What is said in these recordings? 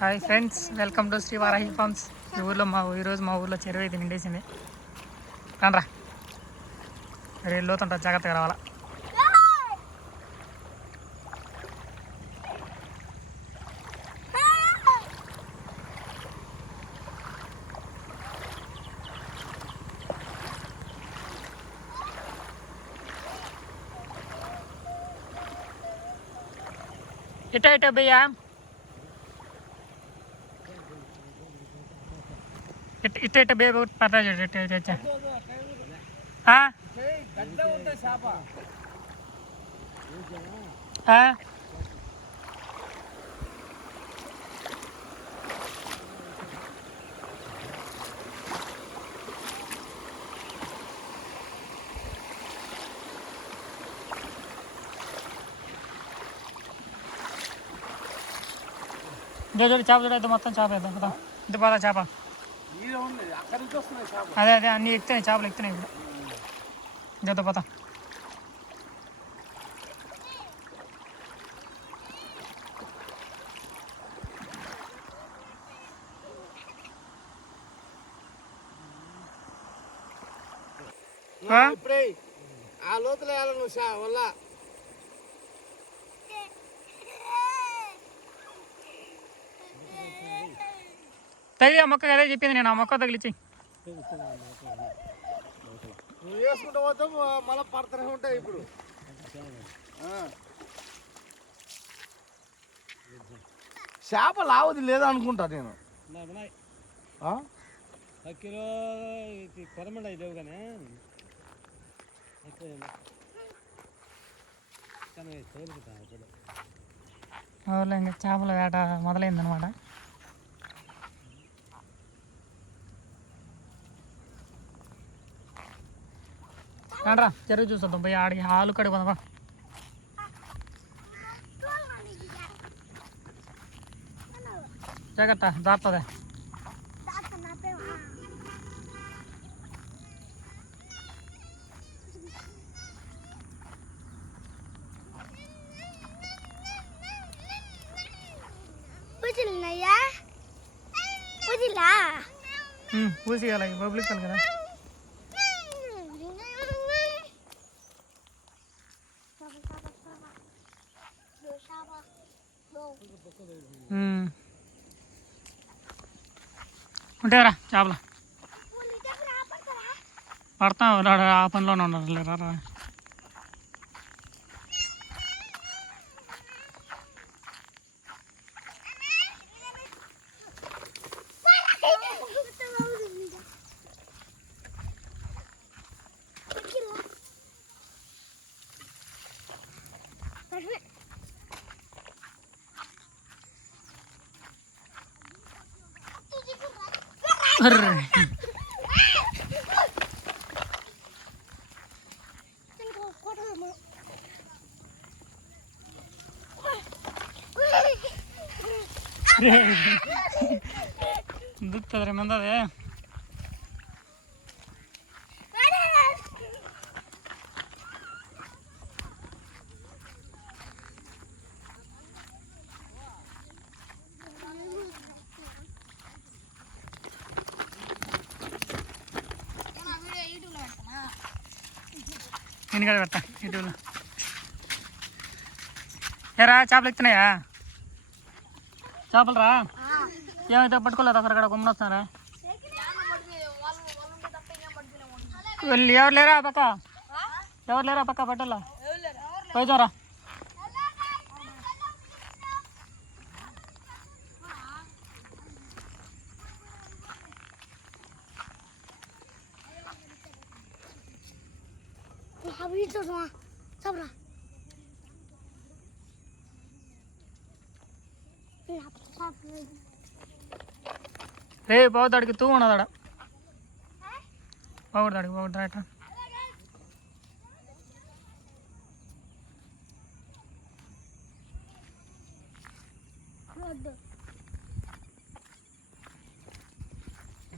Hi friends, welcome to Shri Varahi farms. ఈరోజు మా ఊర్లో చెరువు అయితే నిండేసింది. రండ్రా, రేపు లోతుంటా, జాగ్రత్తగా రావాలా. ఇటో భయ్యా, ఇట్ట బేబీ పట్టా చూడు. ఇట్ట చూడు, చేప చూడైతే మొత్తం చేప వేద్దాం కదా. ఇంత బాగా చేప, అదే అదే అన్నీ ఎక్కుతున్నాయి, చేపలు ఎక్కుతున్నాయి ఇప్పుడు. ఇంత పోతా. ఆ లోతులు వల్ల తగిలి ఆ మొక్క అదే చెప్పింది, నేను ఆ మొక్క తగిలిచ్చి నువ్వు వేసుకుంటూ పోతాం, మళ్ళీ పడుతూనే ఉంటాయి. ఇప్పుడు చేప లావది లేదా అనుకుంటా నేను. కిలో కొరమండ లేవు కానీ ఇంకా చేపల వేట మొదలైందనమాట. రా, చెరువు చూసొద్దాం పోయి, ఆడికి ఆలు కడిగి పోదామా. జాగ్రత్త, జాగ్రత్తదే. పూసి అలాగే పబ్లిక్ కదా. ఉంటారా చేపలు? పడతాం, ఆ పనిలోనే ఉండాలి. రా, దుత్తద్ರಿ ಮಂದದೆ. నేను కూడా పెడతా యూట్యూబ్లో. ఏరా, చేపలు ఎక్కుతున్నాయా? చేపలు రా, ఏమైతే పట్టుకోలేదు అక్కడ గుమ్మని వస్తున్నారా? ఎవరు లేరా పక్క? ఎవరు లేరా పక్క పట్టలా? పోయితారా? రే పోతాడికి తూ ఉన్నదాడ, పోకూడదాడికి పోకూడదా అట్లా.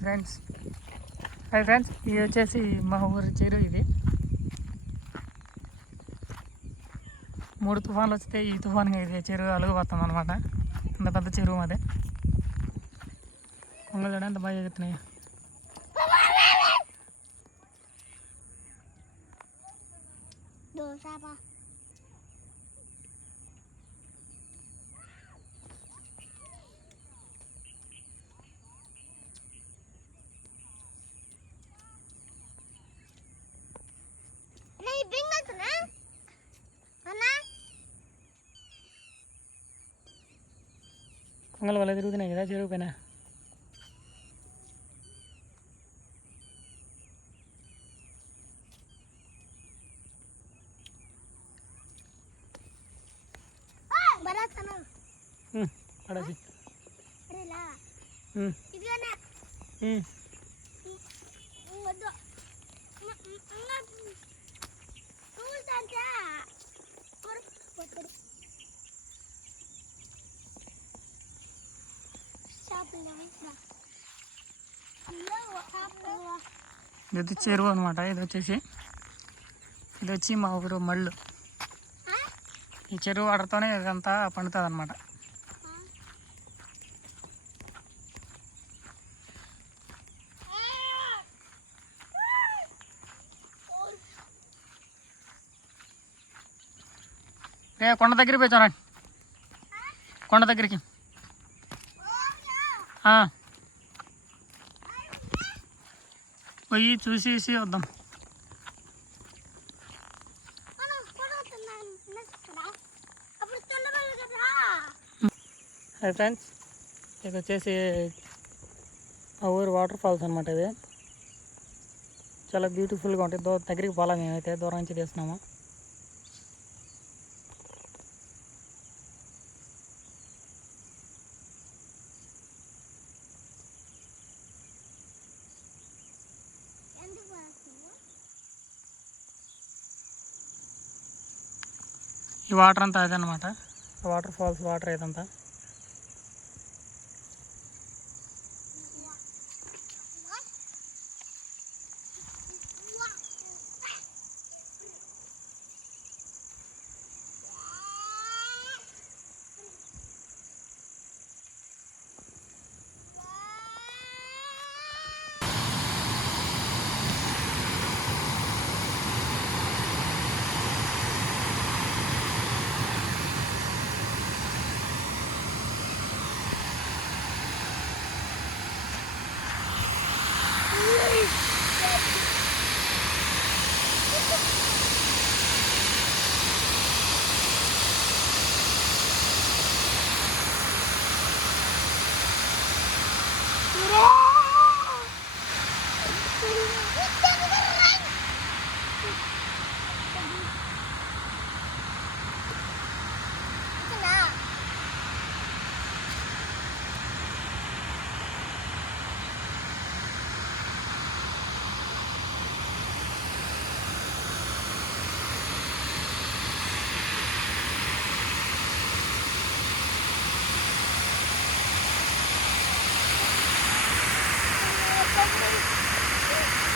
ఫ్రెండ్స్ ఇది వచ్చేసి మా ఊరి చెరువు. ఇది 3 తుఫాన్లు వస్తే ఈ తుఫాన్గా ఇది చెరువు అలుగుపోతుంది అనమాట. అంత పెద్ద చెరువు అదే. కొంగలు చూడ ఎంత బాగా ఎగుతున్నాయి. కొంగలు వల్ల తిరుగుతున్నాయి కదా చెరువు పైన. పడేసి ఇది చెరువు అనమాట. ఇది వచ్చి మా ఊరు మళ్ళు. ఈ చెరువు వాటర్తోనే ఇదంతా పండుతుంది అనమాట. కొండ దగ్గరికి పోయి చూడండి. కొండ దగ్గరికి పోయి చూసి వద్దాం. హాయ్ ఫ్రెండ్స్, ఇది వచ్చేసి మా ఊరు వాటర్ ఫాల్స్ అనమాట. ఇది చాలా బ్యూటిఫుల్గా ఉంటుంది. దగ్గరికి పోలా, మేమైతే దూరం నుంచి తీస్తున్నాము. ఈ వాటర్ అంతా అదనమాట, వాటర్ ఫాల్స్ వాటర్ ఇదంతా.